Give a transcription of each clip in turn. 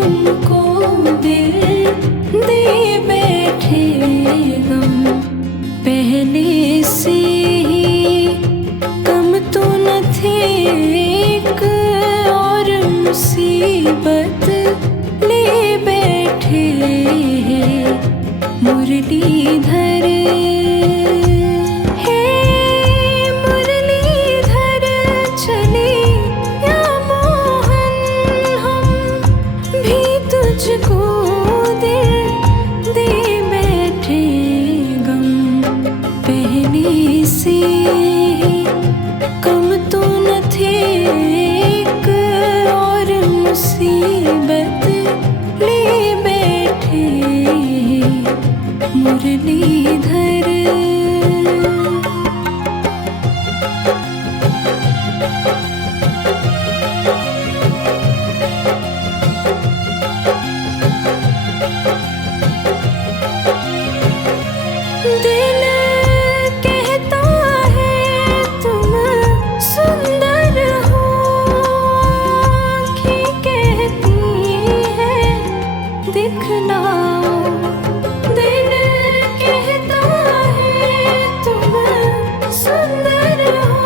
तुमको दिल दे बैठे गम पहले से ही कम तो न थे एक और मुसीबत ले बैठे मुरलीधर हे मुरलीधर चले या मोहन हम भी तुझको दिल दे बैठे गम पहले से ही कम तो न थे एक और मुसीबत ले बैठे मुरलीधर। दिल कहता है तुम सुंदर हो, आँखें कहती हैं दिखलाओ। दिल कहता है तुम सुंदर हो,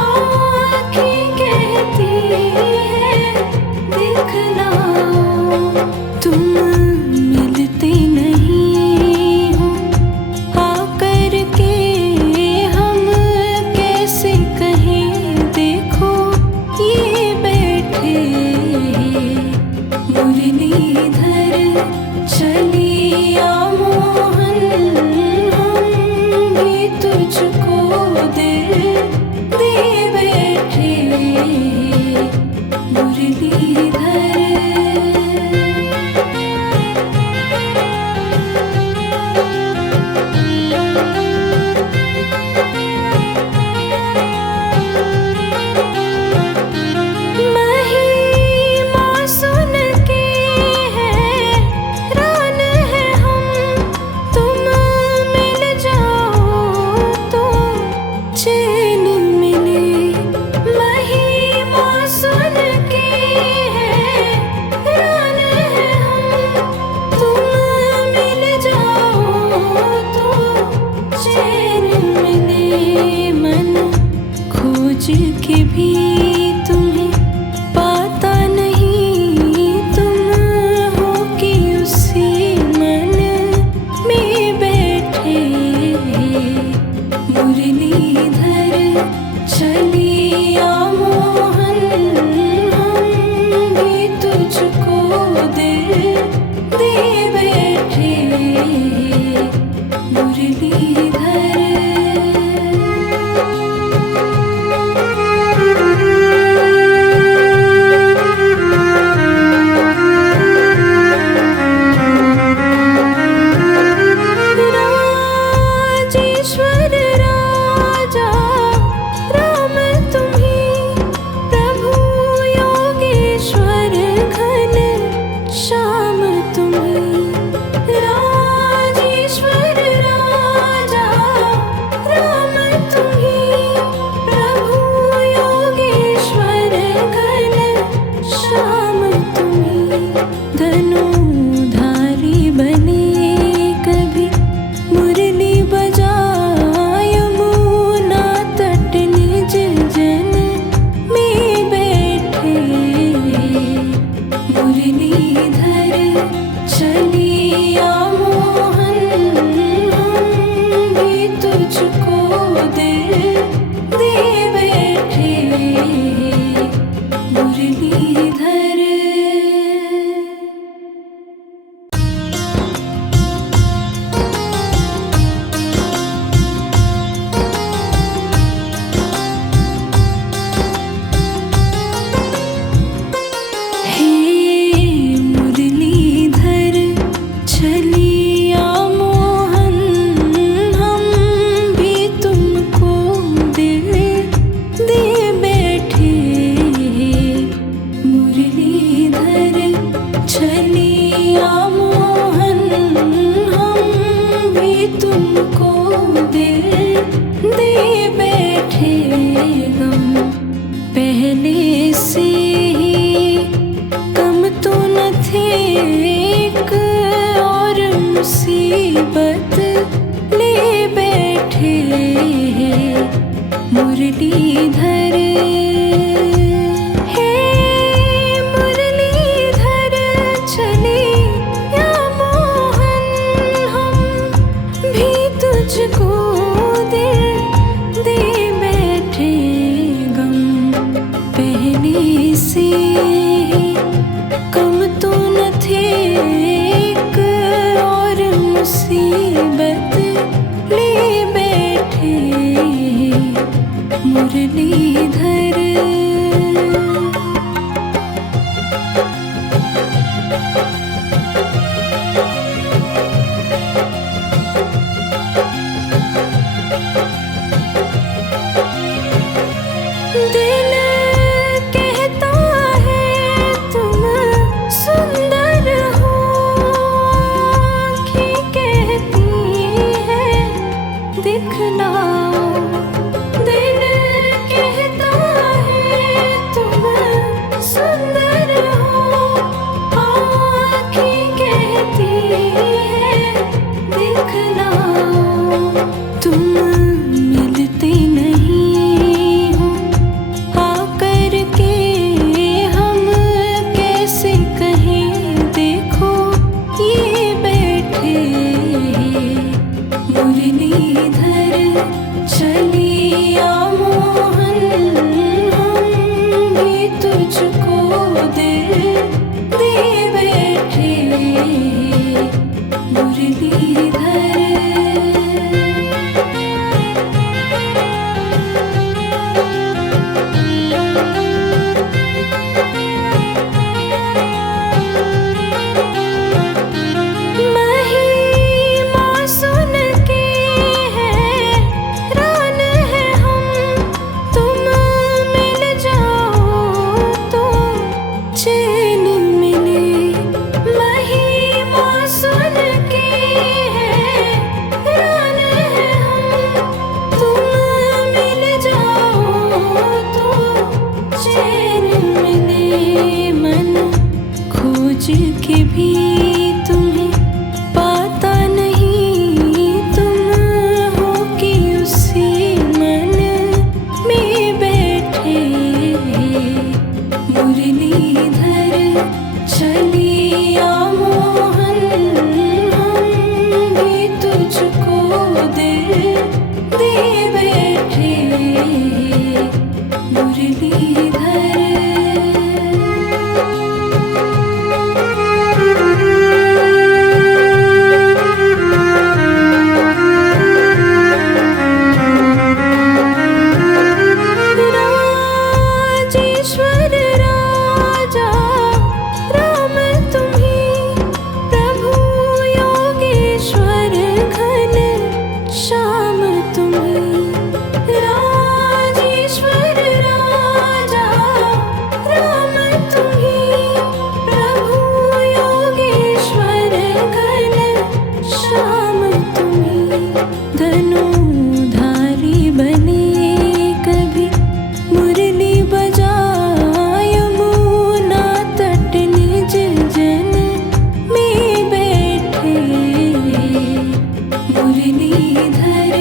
आँखें कहती हैं दिखलाओ। तुम मिलते नहीं हो आकर के हम कैसे कहें देखो ये बैठे मुरलीधर चलिया मोहन हम भी तुझको दिल दे बैठे मुरलीधर। महिमा सुन के हैरान है हम, तुम मिल जाओ तो चैन मिले। महिमा मुसीबत ले बैठे मुरलीधर। हे मुरलीधर चले या मोहन, हम भी तुझको दिल दे बैठे। गम पहले से कम तो न थे, एक और मुसीबत ले बैठे मुरलीधर। दिल कहता है तुम सुंदर हो, आँखें कहती है दिखलाओ। दिल कहता है तुम सुंदर हो, आँखें कहती है दिखलाओ। तुम मिलते नहीं हो आकर के, हम कैसे कहें देखो ये बैठे मुरलीधर। चलिया मोहन, हम भी तुझको दिल दे बैठे मुरलीधर। महिमा सुन के हैरान है हम, तुम मिल जाओ तो चैन मिले। महिमा सुन के हैरान है हम, तुम मिल जाओ तो चैन मिले। मन खोज के भी तुम्हें पाता नहीं, तुम हो कि उसी मन में बैठे मुरलीधर। चलिया मोहन, हम भी तुझको दिल दे बैठे मुरलीधर। राजेश्वर राजा राम तुम्हीं, प्रभु योगेश्वर घन श्याम तुम्हीं। राजेश्वर राजा राम तुम्हीं, प्रभु योगेश्वर घन श्याम तुम्हीं। धनुधारी बने कभी मुरली बजाय, यमुना तट निज जन में बैठे मुरलीधर।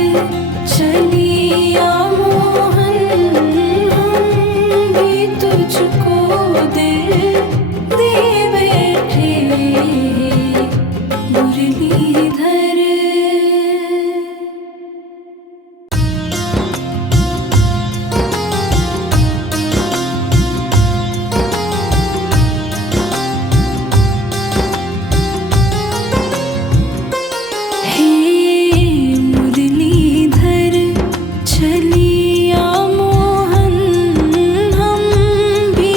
चलिया मोहन, हम भी तुझको दिल दे बैठे मुरलीधर। हे मुरलीधर चलिया मोहन, हम भी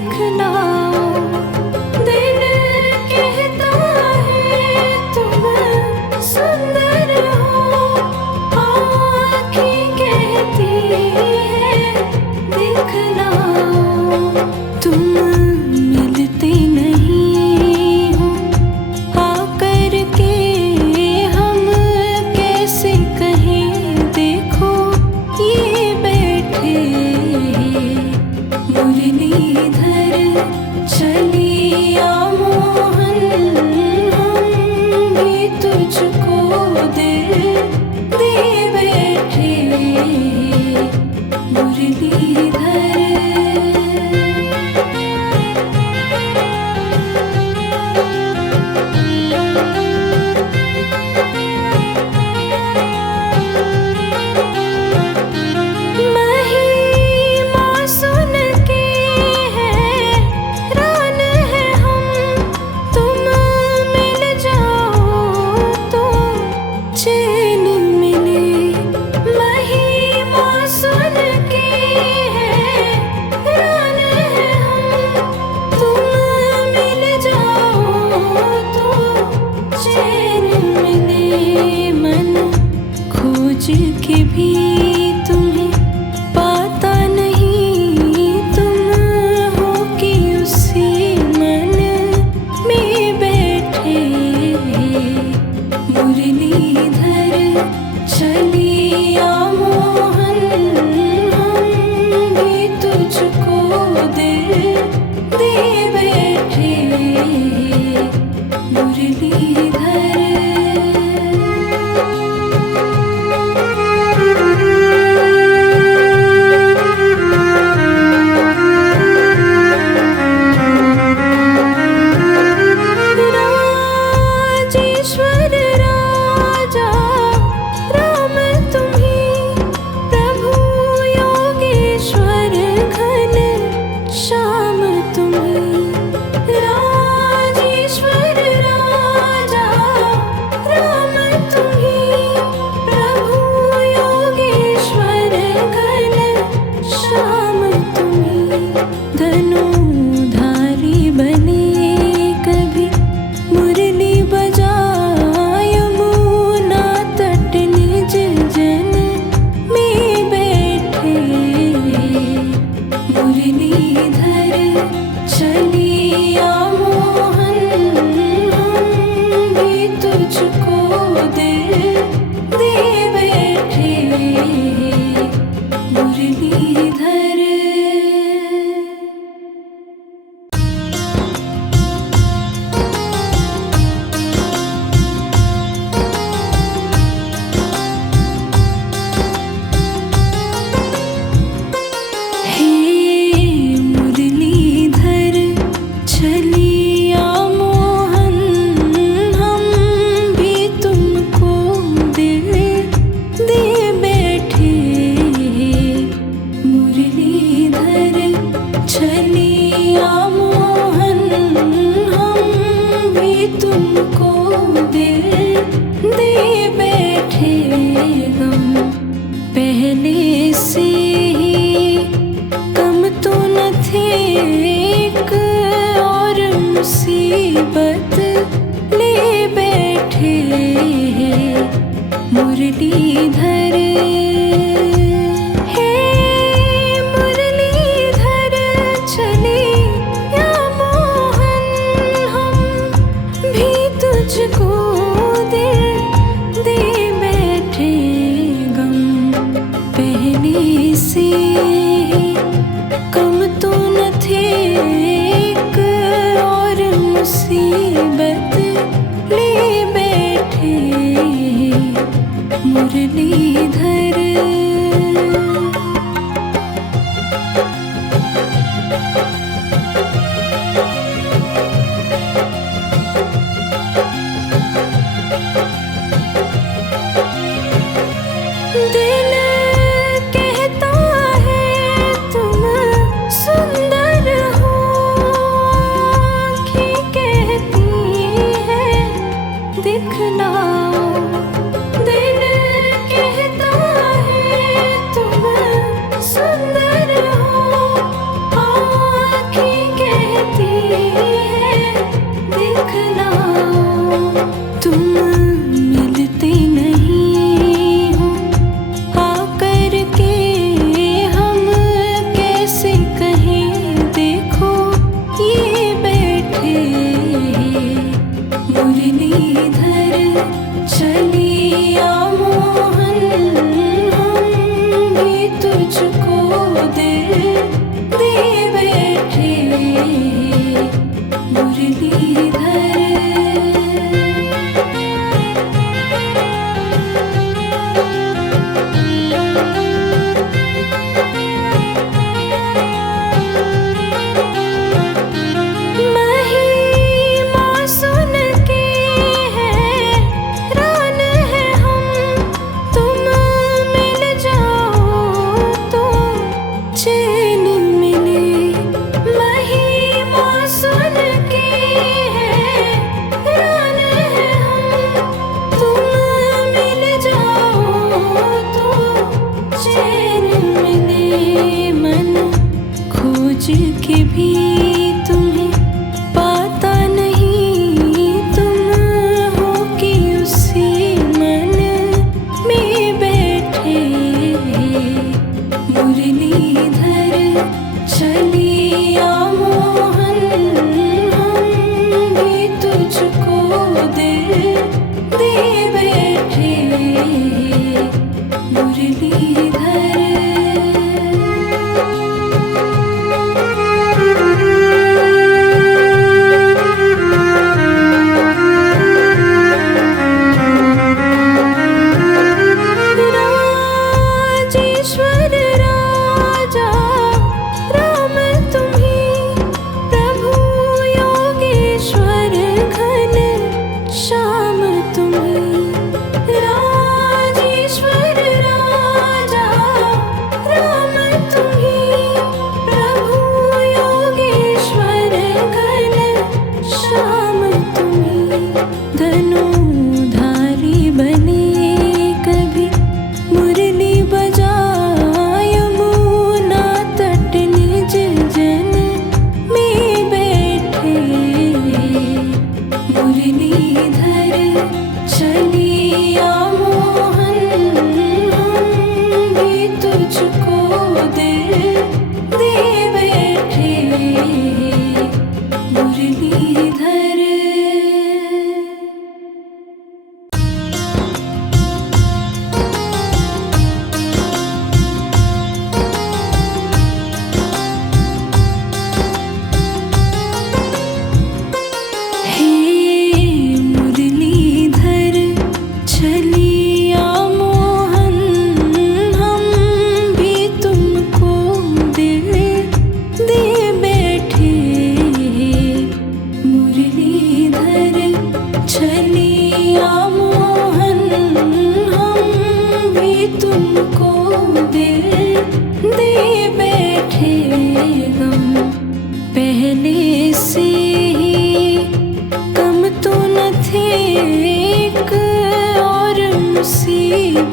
दिखलाओ। दिल कहता है तुम सुंदर हो, आँखें कहती है दिखलाओ। तुम मिलते नहीं हो आकर के, हम कैसे कहें देखो ये बैठे। मुरलीधर चलिया मोहन, हम भी तुझको दिल दे बैठे। मुरलीधर महिमा सुन के हैरान है हम, तुम मिल जाओ तो चैन मिले। महिमा सुन के हैरान है हम, तुम मिल जाओ तो चैन मिले। मन खोज के भी तुम्हें पाता नहीं, तुम हो कि उसी मन में बैठे। मुरलीधर चलिया मोहन, हम भी तुझको दिल दे बैठे। मुरलीधर राजेश्वर राजा राम तुम्हीं, प्रभु योगेश्वर घन श्याम तुम्हीं। राजेश्वर राजा राम तुम्हीं, प्रभु योगेश्वर घन श्याम तुम्हीं। धनुधारी बने कभी मुरली बजाए, यमुना तट निज जन में बैठे। मुरलीधर चलिया मोहन, हम भी तुझको दिल दे बैठे। मुरलीधर हे मुरलीधर चलिया मोहन, हम भी तुमको दिल दे बैठे। मुरलीधर चलिया मोहन, हम भी तुमको दिल दे बैठे। गम पहले से ही कम तो न थे, एक और मुसीबत ले बैठे। मुरलीधर हे मुरलीधर चलिया मोहन, हम भी तुझको दिल दे बैठे। गम पहले से ही कम तो न थे, एक और मुसीबत ले बैठे। मुरलीधर दिल कहता है तुम सुंदर हो, आँखें कहती है दिखलाओ। दिल कहता है तुम सुंदर हो, आँखें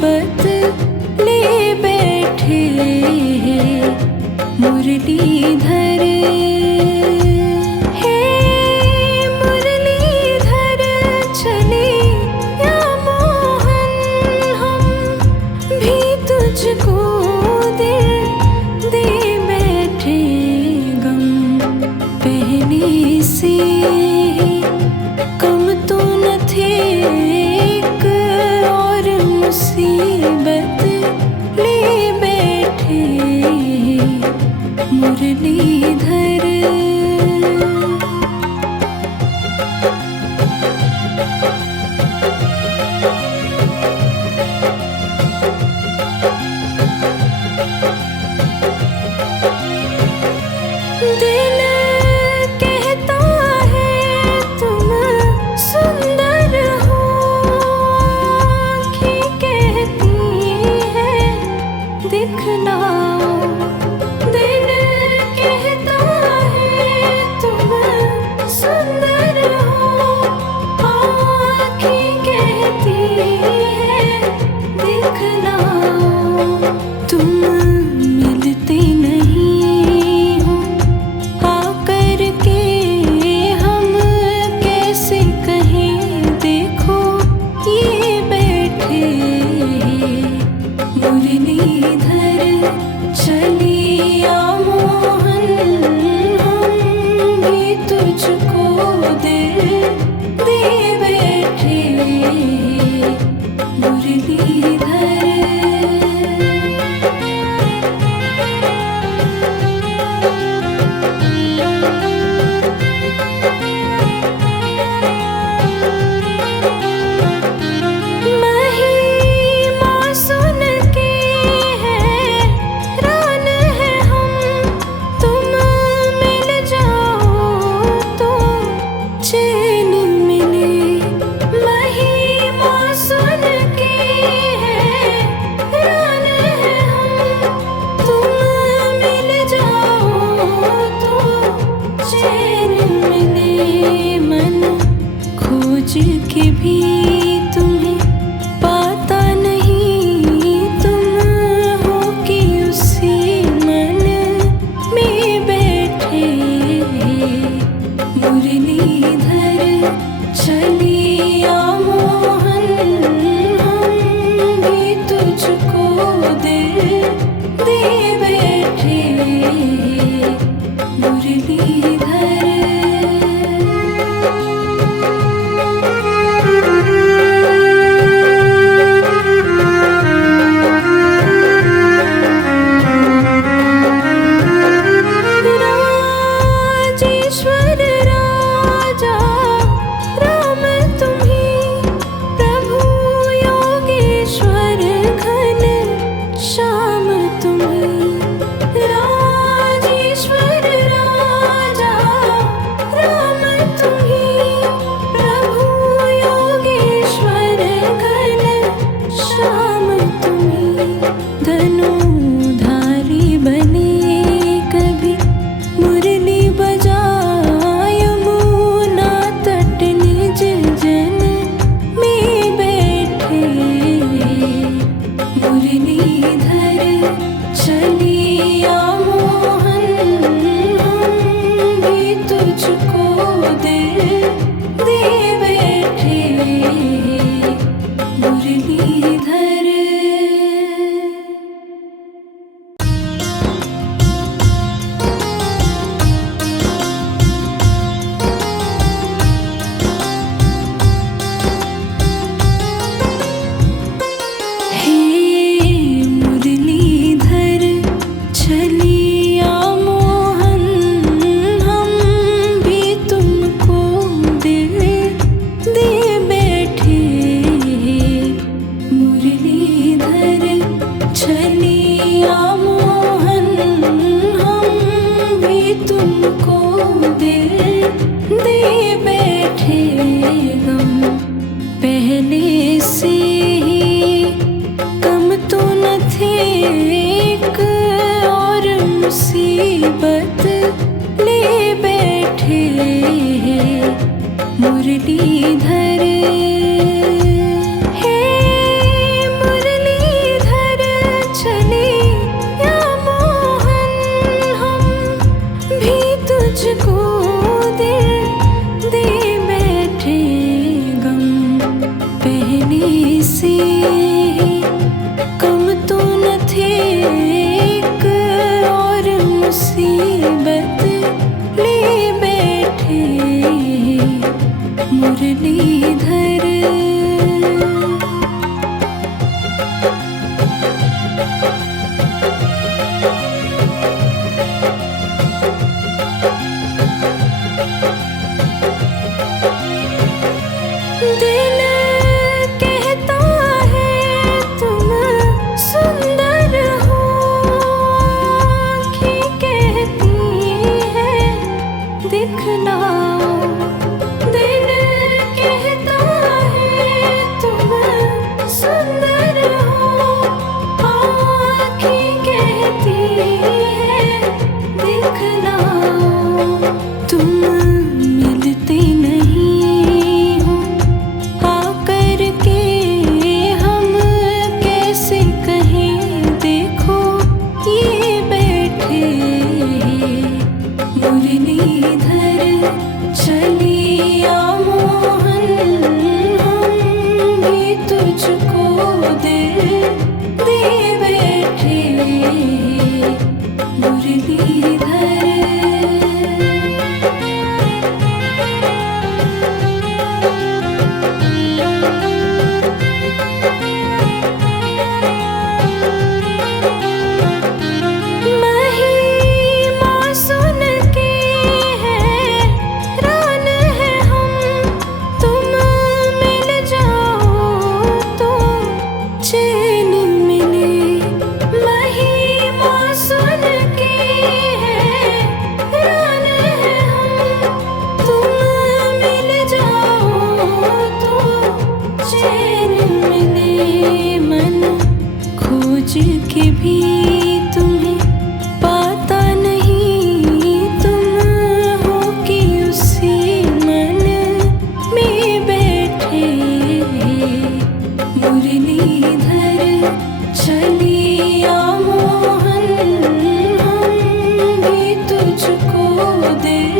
बदले बैठे मुरलीधर। हे मुरलीधर चले या मोहन, हम भी तुझको दिल दे बैठे। गम पहले से कम तो न थे, एक और मुसीबत ले बैठे मुरलीधर। दिल कहता है तुम सुंदर हो, आँखें कहती हैं दिखलाओ। दिल कहता है तुम सुंदर हो, आँखें कहती हैं दिखलाओ। तुम मिलते नहीं हो आकर के, हम कैसे कहें देखो ये बैठे मुरलीधर। चलिया मोहन, हम भी तुझको दिल दे बैठे मुरलीधर। महिमा सुन के हैरान है हम, तुम मिल जाओ तो चैन मिले। महिमा सुन के हैरान है हम, तुम मिल जाओ तो चैन मिले। मन खोज के भी तुम्हें पाता नहीं, तुम हो कि उसी मन में बैठे मुरलीधर। चलिया मोहन, हम भी तुझको दिल दे बैठे मुरलीधर। राजेश्वर राजा राम तुम्हीं, प्रभु योगेश्वर घन श्याम तुम्हीं। राजेश्वर राजा राम तुम्हीं, प्रभु योगेश्वर घन श्याम तुम्हीं। धनुधारी बने कभी मुरली बजाय, यमुना तट निज जन में बैठे मुरलीधर। चलिया मोहन, हम भी तुझको दिल दे बैठे मुरलीधर। हे मुरलीधर चलिया मोहन, हम भी तुमको दिल दे बैठे मुरलीधर। चलिया मोहन, हम भी तुमको दिल दे बैठे। गम पहले से ही कम तो न थे, एक और मुसीबत ले बैठे मुरलीधर। हे मुरली बैठे मुरलीधर। दिल कहता है तुम सुंदर हो, आँखें कहती है दिखलाओ। दिल कहता है तुम सुंदर हो, आँखें कहती है दिखलाओ। तुम मिलते नहीं हो आकर के, हम कैसे कहें देखो ये बैठे मुरलीधर। चलिया मोहन हम भी तुझको दिल दे बैठे मुरलीधर। महिमा सुन के हैरान है हम, तुम मिल जाओ तो चैन मिले। महिमा सुन के हैरान है हम, तुम मिल जाओ तो चैन मिले। मन खोज के भी तुम्हें पाता नहीं, तुम हो कि उसी मन में बैठे मुरलीधर। चलिया मोहन हम भी तुझको दिल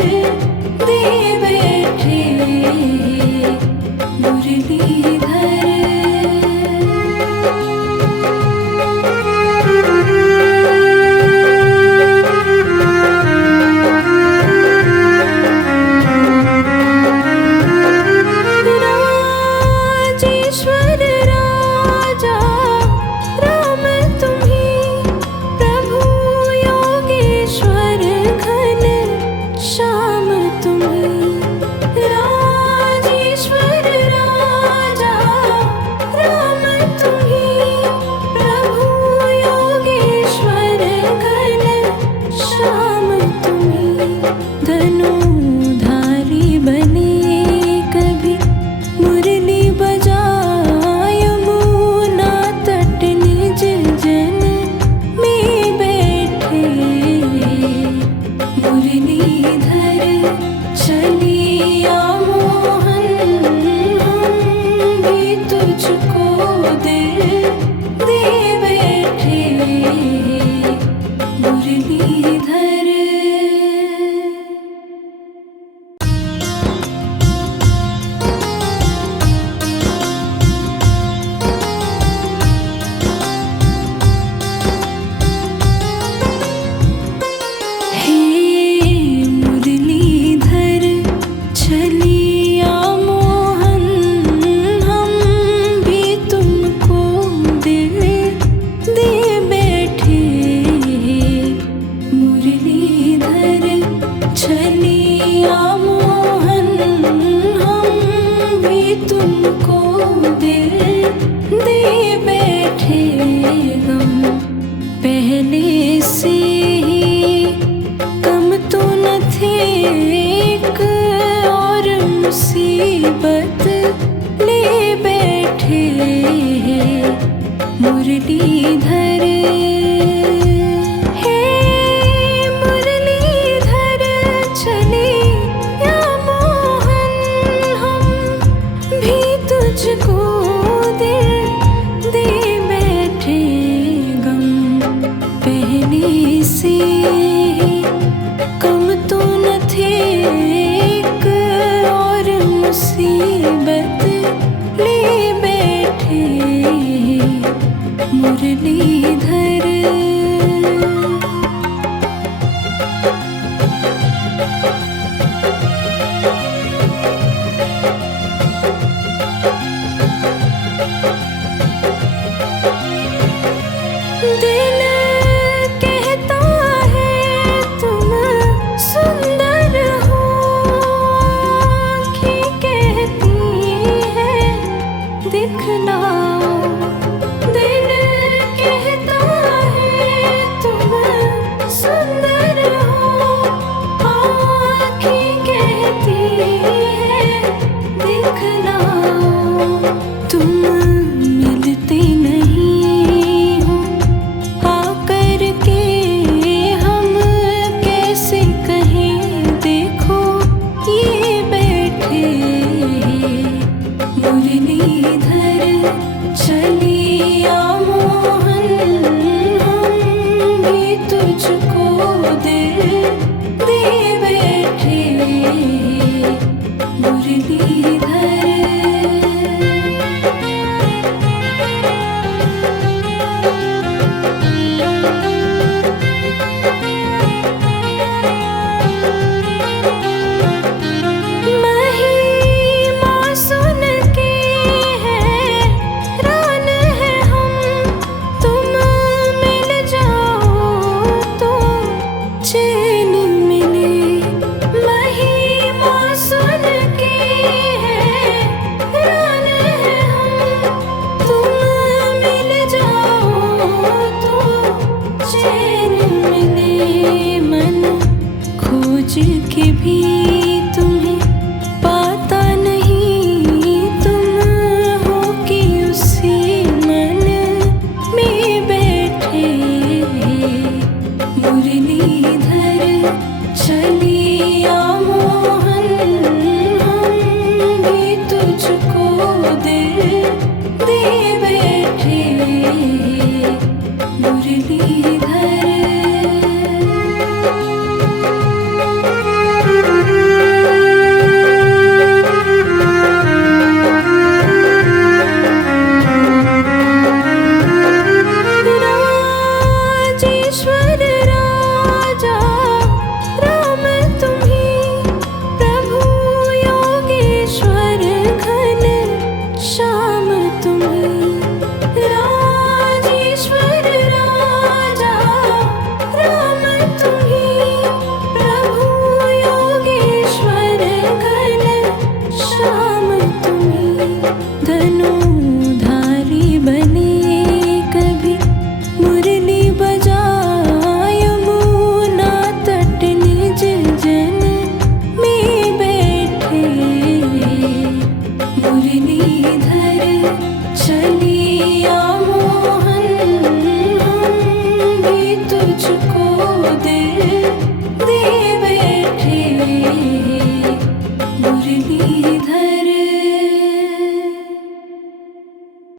दे बैठे मुरलीधर। राजेश्वर राजा राम तुम्हीं, प्रभु योगेश्वर घन श्याम तुम्हीं। राजेश्वर राजा राम तुम्हीं, प्रभु योगेश्वर घन श्याम तुम्हीं। धनुधारी बने कभी मुरली बजाय, यमुना तट निज जन में बैठे मुरलीधर। चलिया मोहन हम भी तुझको दिल दे बैठे मुरलीधर। हे मुरलीधर चलिया मोहन हम भी तुमको दिल दे बैठे मुरलीधर। चलिया मोहन हम भी तुमको दिल दे बैठे। हम पहले से ही कम तो न थे, एक और मुसीबत ले बैठे मुरलीधर।